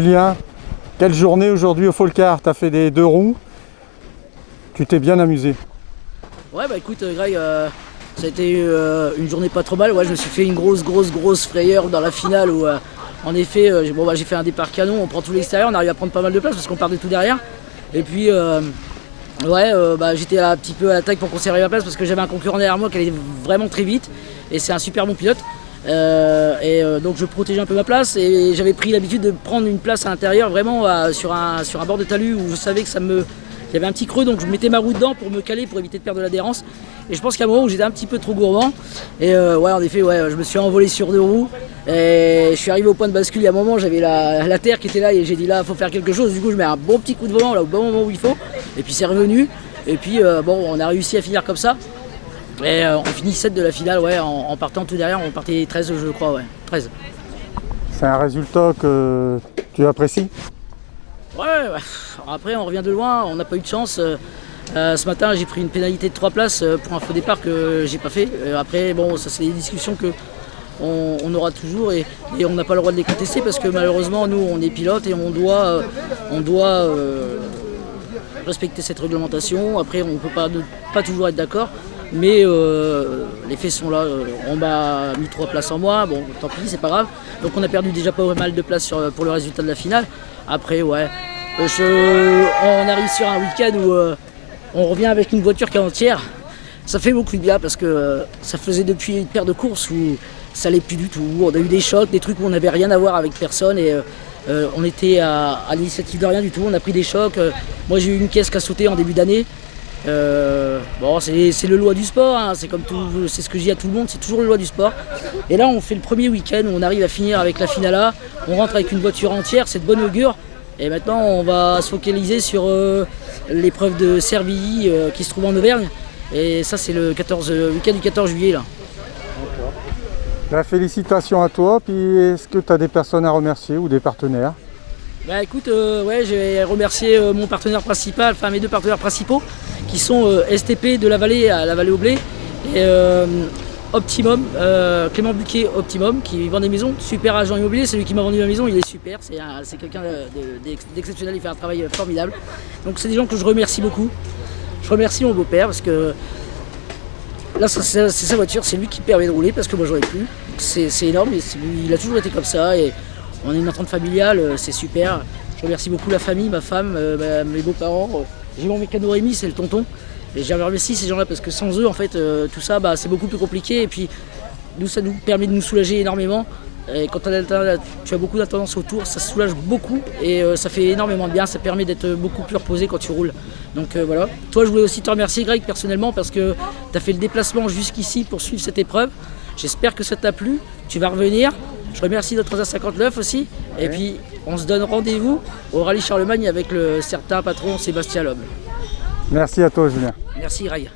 Julien, quelle journée aujourd'hui au Folcar? Tu as fait des 2 roues, tu t'es bien amusé. Ouais bah écoute Greg, ça a été une journée pas trop mal. Ouais, je me suis fait une grosse frayeur dans la finale où en effet j'ai fait un départ canon, on prend tout l'extérieur, on arrive à prendre pas mal de place parce qu'on part de tout derrière. Et puis j'étais un petit peu à l'attaque pour conserver ma place parce que j'avais un concurrent derrière moi qui allait vraiment très vite et c'est un super bon pilote. Donc je protégeais un peu ma place et j'avais pris l'habitude de prendre une place à l'intérieur vraiment sur un bord de talus où je savais que il y avait un petit creux, donc je mettais ma roue dedans pour me caler, pour éviter de perdre de l'adhérence. Et je pense qu'à un moment où j'étais un petit peu trop gourmand, et en effet, je me suis envolé sur 2 roues. Et je suis arrivé au point de bascule, il y a un moment, j'avais la terre qui était là et j'ai dit là, il faut faire quelque chose. Du coup, je mets un bon petit coup de volant là, au bon moment où il faut. Et puis c'est revenu. Et puis on a réussi à finir comme ça. Et on finit 7 de la finale, en partant tout derrière, on partait 13 je crois, 13. C'est un résultat que tu apprécies? Ouais. Après on revient de loin, on n'a pas eu de chance. Ce matin j'ai pris une pénalité de 3 places pour un faux départ que j'ai pas fait. Après ça c'est des discussions que on aura toujours et on n'a pas le droit de les contester parce que malheureusement nous on est pilote et on doit respecter cette réglementation. Après on ne peut pas toujours être d'accord. Mais les faits sont là, on m'a mis 3 places en moins, bon tant pis c'est pas grave. Donc on a perdu déjà pas mal de places pour le résultat de la finale. Après on arrive sur un week-end où on revient avec une voiture qui est entière. Ça fait beaucoup de bien parce que ça faisait depuis une paire de courses où ça allait plus du tout. On a eu des chocs, des trucs où on n'avait rien à voir avec personne et on était à l'initiative de rien du tout. On a pris des chocs. Moi j'ai eu une caisse qui a sauté en début d'année. C'est le loi du sport, hein. C'est comme tout, c'est ce que je dis à tout le monde, c'est toujours le loi du sport. Et là on fait le premier week-end où on arrive à finir avec la finale, on rentre avec une voiture entière, c'est de bonne augure. Et maintenant on va se focaliser sur l'épreuve de Servilly qui se trouve en Auvergne. Et ça c'est le week-end du 14 juillet là. Félicitations à toi, puis est-ce que tu as des personnes à remercier ou des partenaires? Bah écoute, je vais remercier mon partenaire principal, enfin mes 2 partenaires principaux, qui sont STP de la Vallée à la Vallée au Blé et Optimum, Clément Buquet Optimum, qui vend des maisons, super agent immobilier, c'est lui qui m'a vendu ma maison, il est super, c'est quelqu'un d'exceptionnel, il fait un travail formidable. Donc c'est des gens que je remercie beaucoup. Je remercie mon beau-père parce que là c'est sa voiture, c'est lui qui me permet de rouler parce que moi j'aurais plus. C'est énorme, il a toujours été comme ça. Et on est une entente familiale, c'est super. Je remercie beaucoup la famille, ma femme, mes beaux-parents. J'ai mon mécano Rémi, c'est le tonton. Et je remercie ces gens-là parce que sans eux, en fait, tout ça, c'est beaucoup plus compliqué. Et puis, nous, ça nous permet de nous soulager énormément. Et quand tu as beaucoup d'attendance autour, ça se soulage beaucoup et ça fait énormément de bien. Ça permet d'être beaucoup plus reposé quand tu roules. Donc voilà. Toi, je voulais aussi te remercier, Greg, personnellement, parce que tu as fait le déplacement jusqu'ici pour suivre cette épreuve. J'espère que ça t'a plu. Tu vas revenir. Je remercie notre 359 aussi. Et puis, on se donne rendez-vous au Rallye Charlemagne avec le certain patron Sébastien Loeb. Merci à toi, Julien. Merci, Greg.